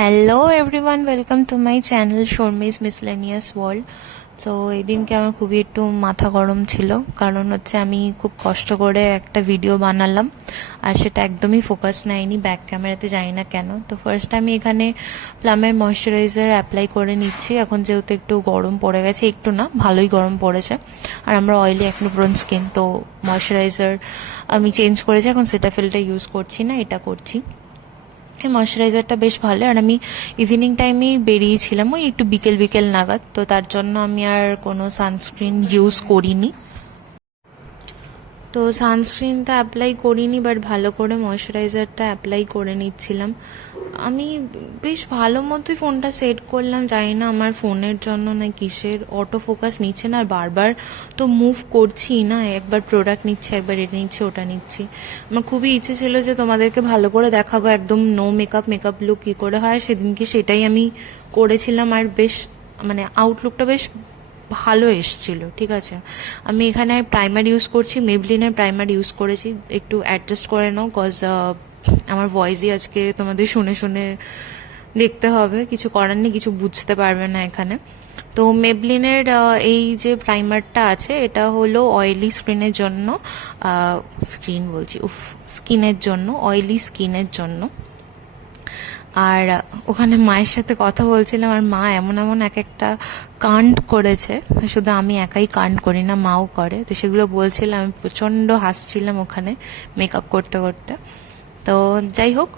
Hello everyone, welcome to my channel Sharmi's miscellaneous world. তো এই দিনকে আমার খুবই একটু মাথা গরম ছিল, কারণ হচ্ছে আমি খুব কষ্ট করে একটা ভিডিও বানালাম আর সেটা একদমই ফোকাস নেয়নি, ব্যাক ক্যামেরাতে যাই না কেন। তো ফার্স্ট আমি এখানে প্লামের ময়শ্চারাইজার অ্যাপ্লাই করে নিচ্ছি। এখন যেহেতু একটু গরম পড়ে গেছে, একটু না ভালোই গরম পড়েছে, আর আমরা অয়েলি অ্যাকনে প্রোন স্কিন, তো ময়শ্চারাইজার আমি চেঞ্জ করেছি, এখন সেটাফিলটা ইউজ করছি না, এটা করছি। এই ময়শ্চারাইজারটা বেশ ভালো, আর আমি ইভিনিং টাইমেই বেরিয়েছিলাম ওই একটু বিকেল বিকেল নাগাদ, তো তার জন্য আমি আর কোনো সানস্ক্রিন ইউজ করিনি। তো সানস্ক্রিনটা অ্যাপ্লাই করিনি, বাট ভালো করে ময়শ্চারাইজারটা অ্যাপ্লাই করে নিচ্ছিলাম। আমি বেশ ভালো মতোই ফোনটা সেট করলাম, জানি না আমার ফোনের জন্য না কিসের অটো ফোকাস নিচ্ছে না, আর বারবার তো মুভ করছি না, একবার প্রোডাক্ট নিচ্ছে, একবার এটা নিচ্ছে, ওটা নিচ্ছি। আমার খুবই ইচ্ছে ছিল যে তোমাদেরকে ভালো করে দেখাবো একদম নো মেকআপ লুক কী করে হয়, সেদিনকে সেটাই আমি করেছিলাম, আর বেশ মানে আউটলুকটা বেশ ভালো এসছিল। ঠিক আছে, আমি এখানে প্রাইমার ইউজ করছি, মেবলিনের প্রাইমার ইউজ করেছি, একটু অ্যাডজাস্ট করে নাও, কজ আমার ভয়েসই আজকে তোমাদের শুনে শুনে দেখতে হবে, কিছু করার নেই, কিছু বুঝতে পারবে না এখানে। তো মেবলিনের এই যে প্রাইমারটা আছে, এটা হলো অয়েলি স্কিনের জন্য, স্কিনের জন্য, অয়েলি স্কিনের জন্য। আর ওখানে মায়ের সাথে কথা বলছিলাম, আর মা এমন এমন এক একটা কাণ্ড করেছে, শুধু আমি একাই কাণ্ড করি না, মাও করে, তো সেগুলো বলছিলাম, আমি প্রচণ্ড হাসছিলাম ওখানে মেকআপ করতে করতে। তো যাই হোক,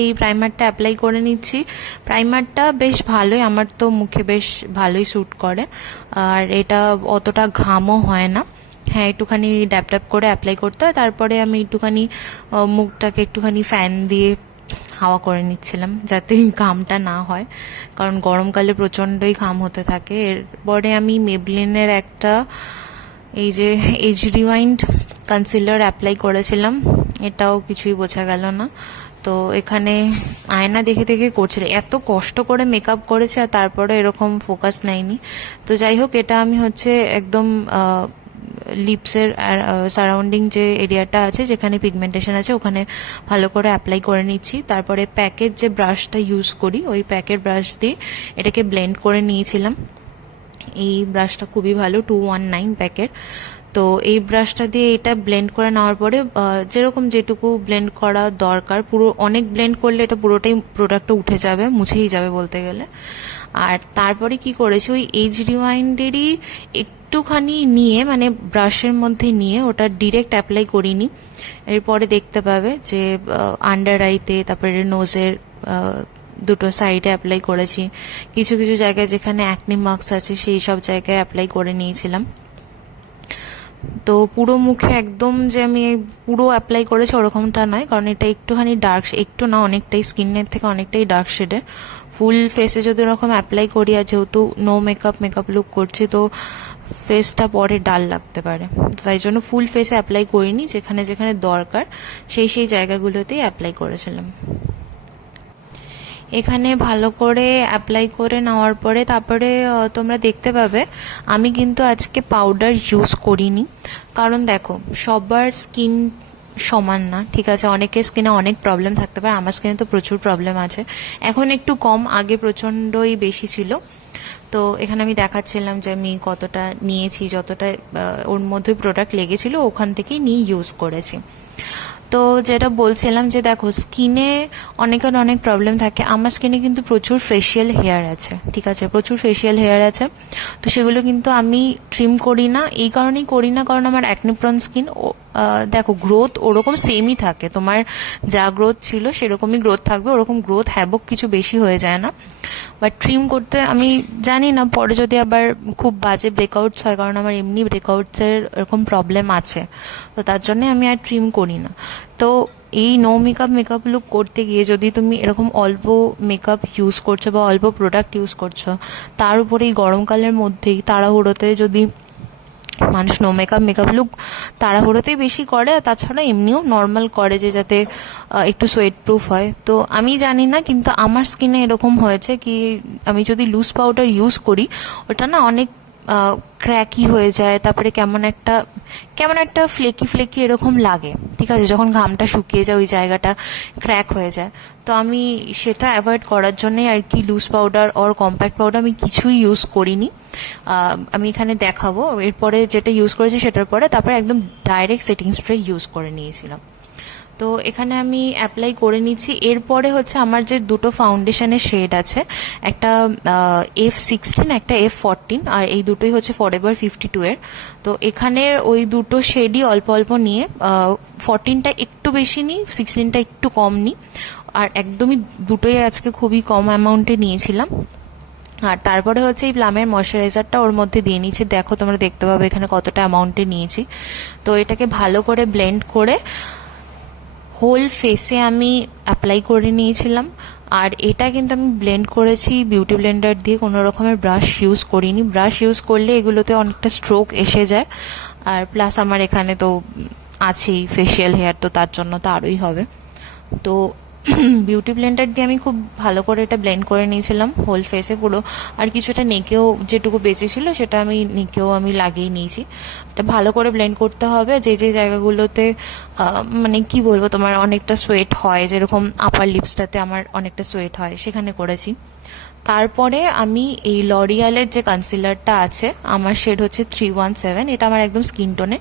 এই প্রাইমারটা অ্যাপ্লাই করে নিচ্ছি। প্রাইমারটা বেশ ভালোই, আমার তো মুখে বেশ ভালোই স্যুট করে, আর এটা অতটা ঘামও হয় না। হ্যাঁ, একটুখানি ড্যাপ ড্যাপ করে অ্যাপ্লাই করতে হয়, তারপরে আমি একটুখানি মুখটাকে একটুখানি ফ্যান দিয়ে হাওয়া করে নিচ্ছিলাম, যাতে ঘামটা না হয়, কারণ গরমকালে প্রচণ্ডই ঘাম হতে থাকে। এরপরে আমি মেবলিনের একটা এই যে এজ রিওয়াইন্ড কনসিলার অ্যাপ্লাই করেছিলাম, এটাও কিছুই বোঝা গেল না। তো এখানে আয়না দেখে দেখে করছিল, এত কষ্ট করে মেকআপ করেছে আর তারপরে এরকম ফোকাস নেয়নি। তো যাই হোক, এটা আমি হচ্ছে একদম লিপসের সারাউন্ডিং যে এরিয়াটা আছে, যেখানে পিগমেন্টেশন আছে, ওখানে ভালো করে অ্যাপ্লাই করে নিচ্ছি। তারপরে প্যাকের যে ব্রাশটা ইউজ করি, ওই প্যাকের ব্রাশ দিয়ে এটাকে ব্লেন্ড করে নিয়েছিলাম। এই ব্রাশটা খুবই ভালো, 219 প্যাকের। তো এই ব্রাশটা দিয়ে এটা ব্লেন্ড করে নেওয়ার পরে যেরকম যেটুকু ব্লেন্ড করা দরকার, পুরো অনেক ব্লেন্ড করলে এটা পুরোটাই প্রোডাক্টটা উঠে যাবে, মুছেই যাবে বলতে গেলে। আর তারপরে কি করেছি, ওই এজ রিওয়াইন্ডেরই একটুখানি নিয়ে, মানে ব্রাশের মধ্যে নিয়ে ওটা ডিরেক্ট অ্যাপ্লাই করিনি। এরপরে দেখতে পাবে যে আন্ডার আইতে, তারপরে নোজের দুটো সাইডে অ্যাপ্লাই করেছি, কিছু কিছু জায়গায় যেখানে অ্যাকনি মার্কস আছে সেই সব জায়গায় অ্যাপ্লাই করে নিয়েছিলাম। তো পুরো মুখে একদম যে আমি পুরো অ্যাপ্লাই করেছি ওরকমটা নয়, কারণ এটা একটুখানি ডার্ক, একটু না অনেকটাই, স্কিনের থেকে অনেকটাই ডার্ক শেডের। ফুল ফেসে যদি ওরকম অ্যাপ্লাই করি, আর যেহেতু নো মেকআপ লুক করছি, তো ফেসটা পরে ডাল লাগতে পারে, তাই জন্য ফুল ফেসে অ্যাপ্লাই করিনি, যেখানে যেখানে দরকার সেই সেই জায়গাগুলোতেই অ্যাপ্লাই করেছিলাম। এখানে ভালো করে অ্যাপ্লাই করে নেওয়ার পরে তারপরে তোমরা দেখতে পাবে আমি কিন্তু আজকে পাউডার ইউজ করিনি, কারণ দেখো সবার স্কিন সমান না, ঠিক আছে, অনেকের স্কিনে অনেক প্রবলেম থাকতে পারে, আমার স্কিনে তো প্রচুর প্রবলেম আছে, এখন একটু কম, আগে প্রচণ্ডই বেশি ছিল। তো এখানে আমি দেখাচ্ছিলাম যে আমি কতটা নিয়েছি, যতটা ওর মধ্যে প্রোডাক্ট লেগেছিল ওখান থেকেই নিয়ে ইউজ করেছি। তো যেটা বলছিলাম যে দেখো স্কিনে অনেকের অনেক প্রবলেম থাকে, আমার স্কিনে কিন্তু প্রচুর ফেশিয়াল হেয়ার আছে, ঠিক আছে, প্রচুর ফেশিয়াল হেয়ার আছে। তো সেগুলো কিন্তু আমি ট্রিম করি না, এই কারণেই করি না কারণ আমার অ্যাকনে প্রন স্কিন, দেখো গ্রোথ ওরকম সেমই থাকে, তোমার যা গ্রোথ ছিল সেরকমই গ্রোথ থাকবে, ওরকম গ্রোথ হ্যাবক কিছু বেশি হয়ে যায় না। বাট ট্রিম করতে আমি জানি না পরে যদি আবার খুব বাজে ব্রেকআউটস হয়, কারণ আমার এমনি ব্রেকআউটসের এরকম প্রবলেম আছে, তো তার জন্যে আমি আর ট্রিম করি না। তো এই নো মেকআপ লুক করতে গিয়ে যদি তুমি এরকম অল্প মেকআপ ইউজ করছো বা অল্প প্রোডাক্ট ইউজ করছো, তার উপরে এই গরমকালের মধ্যেই তাড়াহুড়োতে যদি মানুষ নো মেকআপ লুক তাড়াহুড়োতেই বেশি করে, আর তাছাড়া এমনিও নর্মাল করে যে যাতে একটু সোয়েট প্রুফ হয়। তো আমি জানি না, কিন্তু আমার স্কিনে এরকম হয়েছে কি আমি যদি লুজ পাউডার ইউজ করি, ওটা না অনেক ক্র্যাকি হয়ে যায়, তারপরে কেমন একটা ফ্লেকি ফ্লেকি এরকম লাগে, ঠিক আছে, যখন ঘামটা শুকিয়ে যায় ওই জায়গাটা ক্র্যাক হয়ে যায়। তো আমি সেটা অ্যাভয়েড করার জন্যই আর কি loose powder or compact powder আমি কিছুই ইউজ করিনি। আমি এখানে দেখাবো এরপরে যেটা ইউজ করেছি সেটার পরে, তারপরে একদম ডাইরেক্ট সেটিং স্প্রে ইউজ করে নিয়েছিলাম। তো এখানে আমি অ্যাপ্লাই করে নিচ্ছি। এরপরে হচ্ছে আমার যে দুটো ফাউন্ডেশনের শেড আছে, একটা F16, একটা F14, আর এই দুটোই হচ্ছে ফরএভার 52 এর। তো এখানে ওই দুটো শেডই অল্প অল্প নিয়ে 14টা একটু বেশি নিই, 16টা একটু কম নিই, আর একদমই দুটোই আজকে খুবই কম অ্যামাউন্টে নিয়েছিলাম। আর তারপরে হচ্ছে এই প্লামের ময়শ্চারাইজারটা ওর মধ্যে দিয়ে নিয়েছি, দেখো তোমরা দেখতে পাবে এখানে কতটা অ্যামাউন্টে নিয়েছি। তো এটাকে ভালো করে ব্লেন্ড করে হোল ফেসে আমি অ্যাপ্লাই করে নিয়েছিলাম। আর এটা কিন্তু আমি ব্লেন্ড করেছি বিউটি ব্লেন্ডার দিয়ে, কোনো রকমের ব্রাশ ইউজ করিনি। ব্রাশ ইউজ করলে এগুলোতে অনেকটা স্ট্রোক এসে যায়, আর প্লাস আমার এখানে তো আছেই ফেসিয়াল হেয়ার, তো তার জন্য তো আরোই হবে। তো বিউটি ব্লেন্ডার দিয়ে আমি খুব ভালো করে এটা ব্লেন্ড করে নিয়েছিলাম হোল ফেসে পুরো, আর কিছুটা নেকেও যেটুকু বেঁচেছিল সেটা আমি নেকেও আমি লাগিয়ে নিয়েছি। এটা ভালো করে ব্লেন্ড করতে হবে, যে যে জায়গাগুলোতে মানে কি বলবো তোমার অনেকটা সোয়েট হয়, যেরকম আপার লিপসটাতে আমার অনেকটা সোয়েট হয়, সেখানে করেছি। তারপরে আমি এই লরিয়ালের যে কনসিলারটা আছে, আমার শেড হচ্ছে 317, এটা আমার একদম স্কিন টোনে,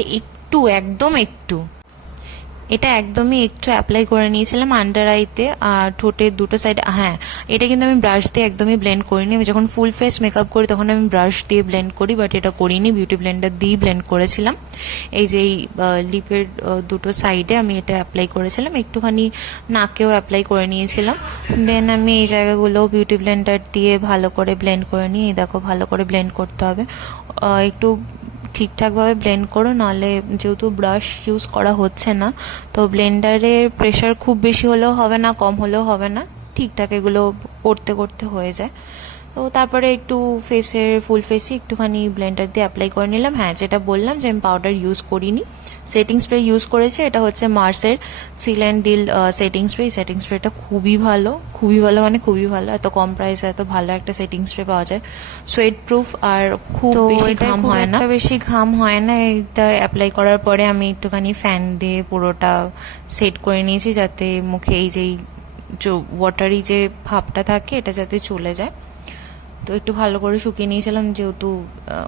এটা একটু একদম একটু এটা একদমই একটু অ্যাপ্লাই করে নিয়েছিলাম আন্ডার আইতে আর ঠোঁটের দুটো সাইড। হ্যাঁ, এটা কিন্তু আমি ব্রাশ দিয়ে একদমই ব্লেন্ড করিনি। আমি যখন ফুল ফেস মেকআপ করি তখন আমি ব্রাশ দিয়ে ব্লেন্ড করি, বাট এটা করিনি, বিউটি ব্লেন্ডার দিয়েই ব্লেন্ড করেছিলাম। এই যে এই লিপের দুটো সাইডে আমি এটা অ্যাপ্লাই করেছিলাম, একটুখানি নাকেও অ্যাপ্লাই করে নিয়েছিলাম। দেন আমি এই জায়গাগুলো বিউটি ব্লেন্ডার দিয়ে ভালো করে ব্লেন্ড করে নিই। এই দেখো, ভালো করে ব্লেন্ড করতে হবে, একটু ঠিকঠাকভাবে ব্লেন্ড করো, নাহলে যেহেতু ব্রাশ ইউজ করা হচ্ছে না, তো ব্লেন্ডারের প্রেশার খুব বেশি হলেও হবে না, কম হলেও হবে না, ঠিকঠাক এগুলো করতে করতে হয়ে যায়। তো তারপরে একটু ফেসের ফুল ফেসে একটুখানি ব্লেন্ডার দিয়ে অ্যাপ্লাই করে নিলাম। হ্যাঁ, যেটা বললাম যে আমি পাউডার ইউজ করিনি, সেটিং স্প্রে ইউজ করেছি। এটা হচ্ছে মার্সের seal and deal setting spray. Setting স্প্রেটা খুবই ভালো, খুবই ভালো, মানে খুবই ভালো। এত কম প্রাইসে এত ভালো একটা সেটিং স্প্রে পাওয়া যায়, সোয়েট প্রুফ, আর খুব বেশি ঘাম হয় না, বেশি ঘাম হয় না। এটা অ্যাপ্লাই করার পরে আমি একটুখানি ফ্যান দিয়ে পুরোটা সেট করে নিয়েছি, যাতে মুখে এই যে ওয়াটারি যে ভাবটা থাকে এটা যাতে চলে যায়। তো একটু ভালো করে শুকিয়ে নিয়েছিলাম, যেহেতু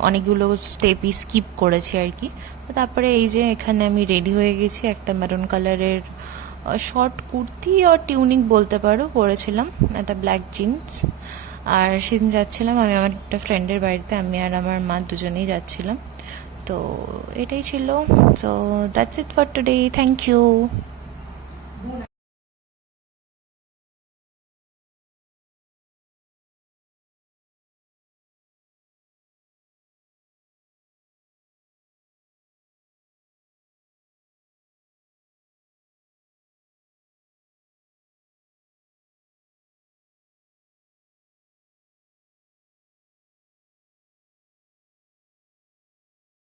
অনেকগুলো স্টেপই স্কিপ করেছি আর কি। তো তারপরে এই যে এখানে আমি রেডি হয়ে গেছি, একটা মেরুন কালারের শর্ট কুর্তি আর টিউনিক বলতে পারো পরেছিলাম, একটা ব্ল্যাক জিন্স। আর সেদিন যাচ্ছিলাম আমি আমার একটা ফ্রেন্ডের বাড়িতে, আমি আর আমার মা দুজনেই যাচ্ছিলাম। তো এটাই ছিল। So that's it for today, thank you.